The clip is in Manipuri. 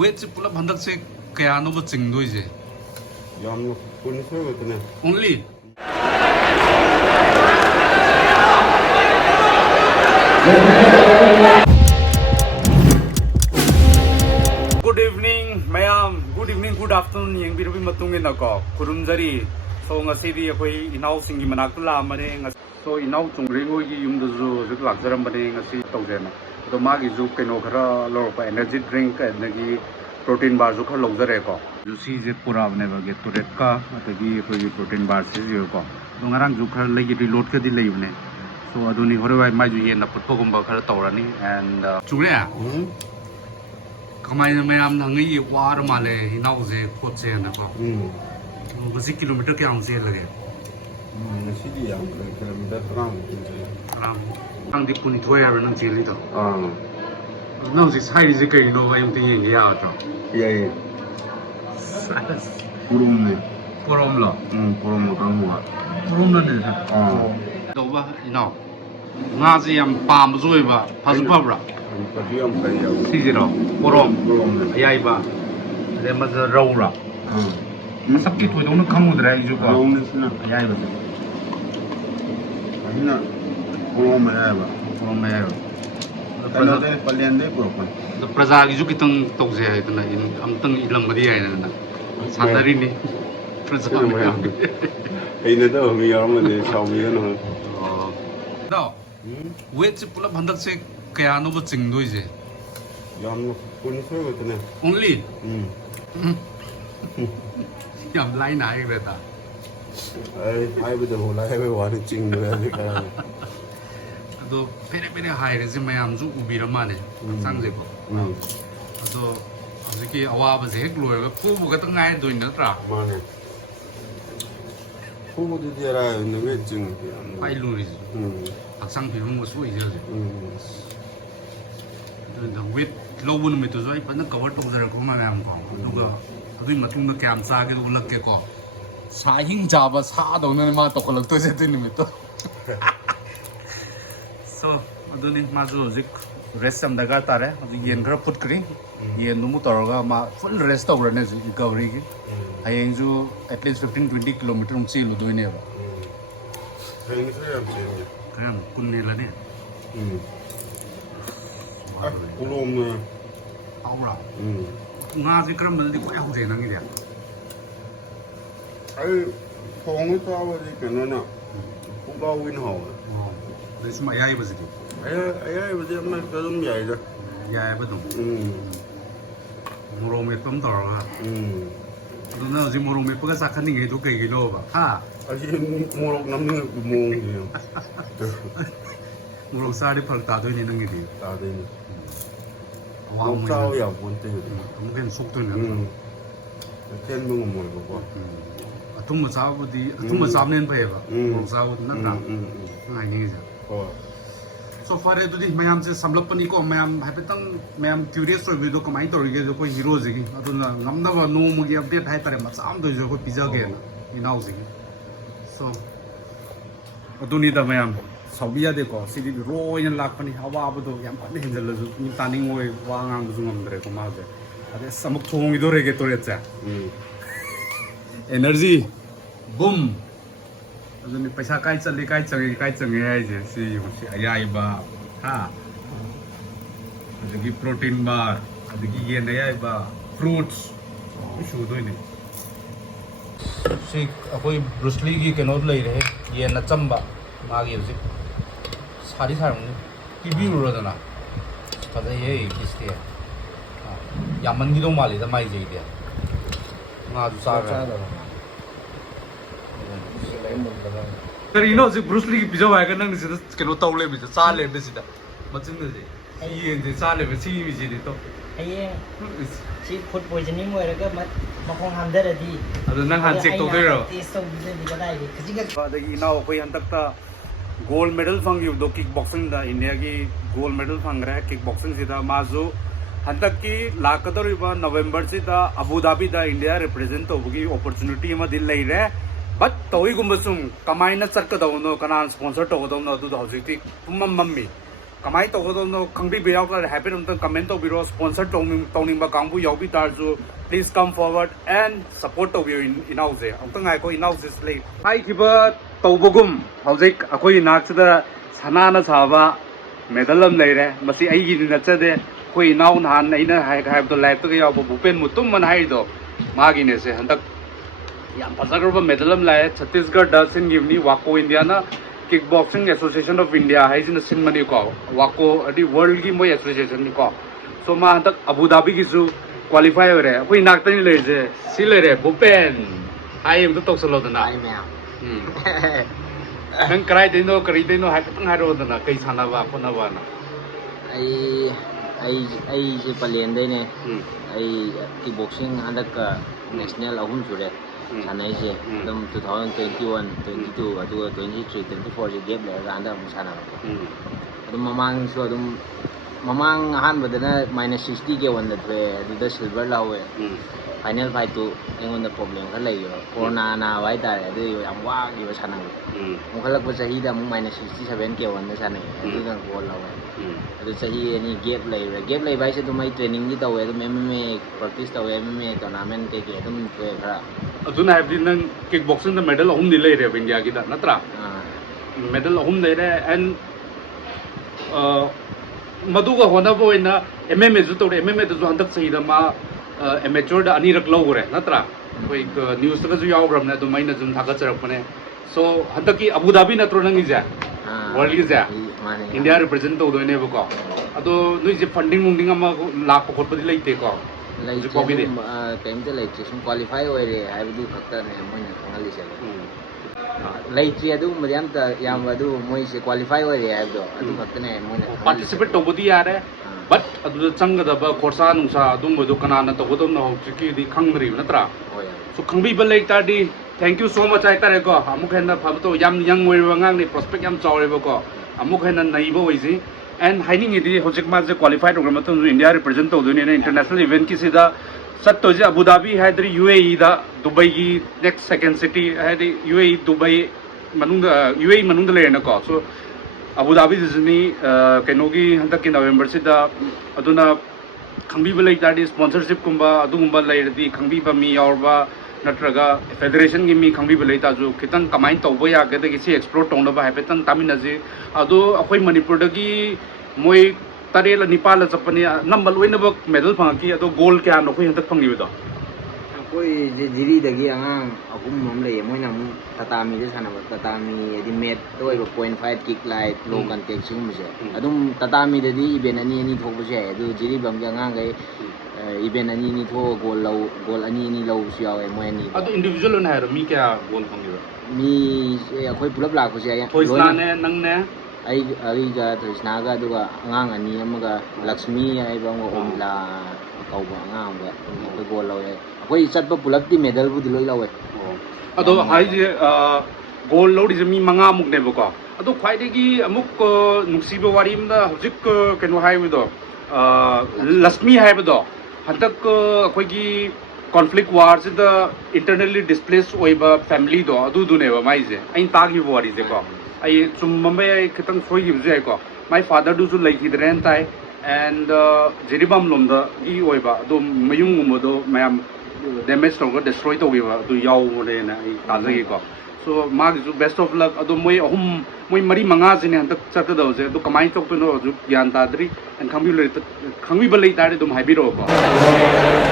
ꯋꯦꯠꯁꯦ ꯄꯨꯂꯞ ꯍꯟꯗꯛꯁꯦ ꯀꯌꯥꯅꯣꯕ ꯆꯤꯡꯗꯣꯏꯁꯦ? ꯌꯥꯝꯅ ꯀꯨꯟꯊ꯭ꯔꯥ ꯈꯛꯇꯅꯦ. Only? Good evening, mayam. Good evening, good afternoon. Yengbirabi matung ina ko. Kurumjari. So ngasidi akoi inaw singi manaktu lamane. So inaw chungreng gi yumda ju zik lakjaram bane ngasi tawjena. So magi ju keno khara lorpa energy drink adagi protein bar ju khar lawjare ko. Ju si je pura bane ba get turet ka adagi akoi protein bar si je ko. So ngarang ju khar lagi reload ka di leibne. So aduni hore wai mai ju yen na putpo gumba khar tawrani and chungre kamaina mayam nangi war male hinauze khotse na ko basi kilometer kya onse lage Sidi yang kilometer terang. ang di puni thoya ba nang chili to nang si sai ji kai no ba yum tin yin ya to Iya. Kurung ne. porom lo Kurung kang wa. porom na de do ba ino nga ji yam pam zoi ba phasu pa bra Pagi yang kaya. si ji ro porom Kurung ne. ayai ba le ma za rau ra sak ki thoi dong na khamu dra ju ko Kurung ne sina. ayai ba Ahina kurung me ba. porom me Kalau de palian de kurung. the praja gi ju kitang tokje hai tana in amtang ilang badi hai na sanari ni praja Ini dah mi orang ni sau mi kan. do weight se pula bandak se kaya no ba chingdoi je Yang kunci betul. only yam lai na ai beta Ai betul mulai ai wani cing dua ni kan. ado pere pere hai re je mayam ju ubira mane sang je ko ado aziki awa ba je hek loi ga pu bu ga tangai doi na tra Mana? Kubu dia lah ni cing. pai luri sang pi mu su je the weight low bun mi to zai pa na cover to zara ko ma ngam ko duga adui matung na kyam cha ge ulak ke ko sa hing ja ba sa do na ma to kolak to je tin mi to so aduni ma ju zik rest sam daga tare adu yen khara put kri yen nu mu torga ma full rest over ne ju recovery gi hayeng ju at least 15-20 km um chi lu doi ne ba Ini saya cing. kan kun ne la ne Kulum ni. aura nga ji kram dal di ko ya hu de na ngi dia Ai phong itu apa sih kena nak? Kubau win hau. đây sma yai ba zi Ai betul mana kelum jai dah. yai ba dum moro me pam tor ga du na ji moro me pa ga sa khan ni du kai gi lo ba ha Asyik muruk nam ni kumung dia. moro sa de phak ta doi ni nang gi di Tadi ni. wa Kau mo tahu ya pun tu. am gen sok to na Ken mengumur kau. atum ma sa bu di atum ma sa nen pa ba moro sa bu na na ngai ni ja Oh. so far edu di mayam se samlap pani ko mayam haipetang mayam curious or video ko mai tor ge ko hero ji adu na namna ba no mu gi update hai tare ma sam do jo ko pizza ge na inau ji so adu ni da mayam sabiya de ko sidi ro in lak pani hawa bu do yam kan hinjal ju ni taning oi wa ngam ju ngam dre ko ma de ade samuk thong i do re ge tore cha energy boom aduni paisa kai chali kai changi ai je si ayai ba ha adagi protein bar adagi yen ayai ba fruits shu doi ni si akoi Bruce Lee gi keno lai re yen na chamba ma gi ji sari sarang ni tv ro da na pa da ye kiste yaman gi do mali da mai je dia nga ju sa ga Kari ino si Bruce Lee ki pijaw ay ka nang nisita kano tawle mi sa le mi sida macam ni iyan di sa le mi si mi si dito Ayah, si food poisoning mo era ka makong handar adi. ado nang handshake to dero Taste of bisa di badai. Kasi ka adagi inaw koi hantak ta gold medal fang yu do kickboxing da India ki gold medal fang raha kickboxing sida mazu hantak ki lakadar iba November sida Abu Dhabi da India represent to bugi opportunity ma dil lai raha but toy gumbasum kamaina sarka da no kana sponsor to do no do hojiti pumam mammi ꯀꯃꯥꯏꯅ ꯇꯧꯒꯗꯕꯅꯣ ꯈꯪꯕꯤꯕ ꯌꯥꯎꯇꯥꯔꯗꯤ ꯍꯥꯏꯐꯦꯠ ꯑꯝꯇꯪ ꯀꯃꯦꯟ ꯇꯧꯕꯤꯔꯣ ꯁ꯭ꯄꯣꯟꯁꯔ ꯇꯧꯅꯤꯡꯕ ꯀꯥꯡꯕꯨ ꯌꯥꯎꯕꯤ ꯇꯥꯔꯁꯨ please come forward and support ꯇꯧꯕꯤꯌꯨ ꯏꯅꯥꯎꯁꯦ ꯑꯃꯨꯛꯇꯪ ꯉꯥꯏꯈꯣ ꯏꯅꯥꯎꯁꯦ ꯂꯩ ꯍꯥꯏꯈꯤꯕ ꯇꯧꯕꯒꯨꯝ ꯍꯧꯖꯤꯛ ꯑꯩꯈꯣꯏ ꯅꯥꯛꯁꯤꯗ ꯁꯅꯥꯅ ꯁꯥꯕ ꯃꯦꯗꯜ ꯑꯃ ꯂꯩꯔꯦ ꯃꯁꯤ ꯑꯩꯒꯤꯗꯤ ꯅꯠꯆꯗꯦ ꯑꯩꯈꯣꯏ ꯏꯅꯥꯎ ꯅꯍꯥꯟ ꯑꯩꯅ ꯍꯥꯏꯕꯗꯣ ꯂꯥꯏꯐꯇꯒ ꯌꯥꯎꯕ ꯚꯨꯄꯦꯟ ꯃꯨꯇꯨꯝꯑꯅ ꯍꯥꯏꯔꯤꯗꯣ ꯃꯥꯒꯤꯅꯦꯁꯦ ꯍꯟꯗꯛ ꯌꯥꯝ ꯐꯖꯈ꯭ꯔꯕ ꯃꯦꯗꯜ ꯑꯃ ꯂꯥꯛꯑꯦ छत्तीसगढ़ꯗ ꯁꯤꯟꯈꯤꯕꯅꯤ ꯋꯥꯀꯣ ꯏꯟꯗꯤꯌꯥꯅ ꯀꯤꯛ ꯕꯣꯛꯁꯤꯡ ꯑꯦꯁꯣꯁꯤꯌꯦꯁꯟ ꯑꯣꯐ ꯏꯟꯗꯤꯌꯥ ꯍꯥꯏꯁꯤꯅ ꯁꯤꯟꯕꯅꯤꯀꯣ ꯋꯥꯀꯣ ꯍꯥꯏꯗꯤ ꯋꯥꯔꯜꯒꯤ ꯃꯣꯏ ꯑꯦꯁꯣꯁꯤꯌꯦꯁꯟꯅꯤꯀꯣ ꯁꯣ ꯃꯥ ꯍꯟꯗꯛ ꯑꯕꯨ ꯙꯥꯕꯤꯒꯤꯁꯨ क्वालिफाई हो रहे हैं कोई नाकते नहीं ले जे सी ले रहे भूपेन आई एम तो सलो दना आई मैम नंग कराई देनो करी देनो हाय पतंग हारो दना कई साना बा कोना बा ना आई से पलेन दे ने आई की बॉक्सिंग हंदक का नेशनल अहुम सुरे सानाई से एकदम 2021 22 अदुगा 23 24 से गेप ले गांदा मु साना अदुम ममांग सो अदुम ममांग अहानबदना -60 के वन दे अदुदा सिल्वर लावे फाइनल फाइट तो एंगोंदा प्रॉब्लम खर लैयो कोरोना ना वाई तारे अदु याम वागी साना मुखलक सही दा मु -67 के वन साना अदुगा गोल लावे अदु सही एनी गेप लै बाइसे तो मई ट्रेनिंग दी तवे अदु एमएमए प्रैक्टिस तवे एमएमए टूर्नामेंट के अदुम तवे खरा अदुना हैबदि नंग किक बॉक्सिंग दा मेडल अहुम दि लै रे इंडिया की दा नत्रा मेडल अहुम लै रे एंड मधुगा होनबो इना एमएमए जु तोरे एमएमए दु हंदक सही दा मा एमेच्योर दा अनिरक लौगरे नत्रा कोई न्यूज़ तक जु यावग्रम ने दु मैना जुम थागत चरपने सो हंदक की अबू धाबी नत्रो नंगी जा वर्ल्ड की जा इंडिया रिप्रेजेंट तो दोने बको अदो नुई जे फंडिंग मुंडिंग अमा लाख खोटपदि लैते को लैते को भी टाइम ते लैते सुम क्वालिफाई होय रे हाइबदु खक्ता ने मोइना खंगाली से लैते अदु मदियाम ता याम अदु मोइ से क्वालिफाई होय रे हाइबदो अदु खक्तने मोइना पार्टिसिपेट तोबदि यारे बट अदु चंगदबा खरसा नुसा अदुमबदु कनाना तोबदम हौजिकी खंगरि नत्रा सो खंबिबा लैतादि थैंक यू सो मच आइतारे को अमुक हेना फबतो याम यंग ओइबा ngang नि प्रोस्पेक्ट याम चावरेबो को अमुक हेना नैबो ओइजि एंड हाइनिंग इदि होजिक मा जे क्वालिफाइड होग्र मतम इंडिया रिप्रेजेंट तोदुनि ने इंटरनेशनल इवेंट की सिदा सत्तो जे अबू धाबी हाइदरी यूएई दा दुबई की नेक्स्ट सेकंड सिटी हाइदि यूएई दुबई मनुंग यूएई मनुंग लेना को सो अबू धाबी जिनी कैनोगी हंतक की नवंबर सिदा अदुना खंबीबा लैतादि स्पॉन्सरशिप कुंबा अदुगुंबा लैरदि खंबीबा मी यावबा नत्रगा फेडरेशन की मी खंबीबा लैताजु खितंग कमाइन तौबा यागदगी सी एक्सप्लोर तौनबा हाइफेतंग तामिनजी अदो अखोय मणिपुरदगी मोय तरेल निपाल चपनी नंबर लोइनबा मेडल फंगी अदो गोल क्या नो खोय हंतक फंगिबदो कोई जे जिरी दगी आंगां अहुम मम ले मोइना मु ततामी दे साना ततामी यदि मेट तोय 0.5 किक लाइट लो कंटेक्ट सिंग मुसे अदुम ततामी ददी इवेंट अनि अनि थोबसे अदु जिरी बम आंगां गई इवेंट अनि थो गोल अनि लौ सियावे मोयनी अदु इंडिविजुअल न है मी क्या गोल फंगिबो मी अखोय पुलप लाखो से थोइसना ने नंग ने आई गा थोइसनागा दुगा आंगां अनि अमगा लक्ष्मी आइबा ओमला कौबा आंगां गा गोल लौए अखोय चटबा पुलपति मेडल बुदि लोइ लौए अदो हाई जे गोल लौरि जे मी मंगा मुक नेबको अदो ख्वाइदेगी अमुक नुक्सीबो वारीमदा हजिक केनो हाइबदो लक्ष्मी हाइबदो हंतक अखोयगी कॉन्फ्लिक्ट वार से द इंटरनली डिस्प्लेस ओइबा फैमिली दो अदु दुनेबा माइजे आइन तागी वारी जे को आई चुम्बे खतंग सोइगिब जे को माय फादर दुसु लैखिद्रेन ताई एंड जेरिबाम लोमदा गी ओइबा दो मयुंग गुमदो मैम डैमेज तोगा डिस्ट्रॉय तोगिबा दु याव मोरेना आई ताजगी को सो माग बेस्ट ऑफ लक अदो मोय अहुम मोय मरी मंगा जिने हंतक चतदो जे दो कमाइन तोक्तनो जु ज्ञान ताद्री एंड खंबी बलै तारे दुम हाइबिरो को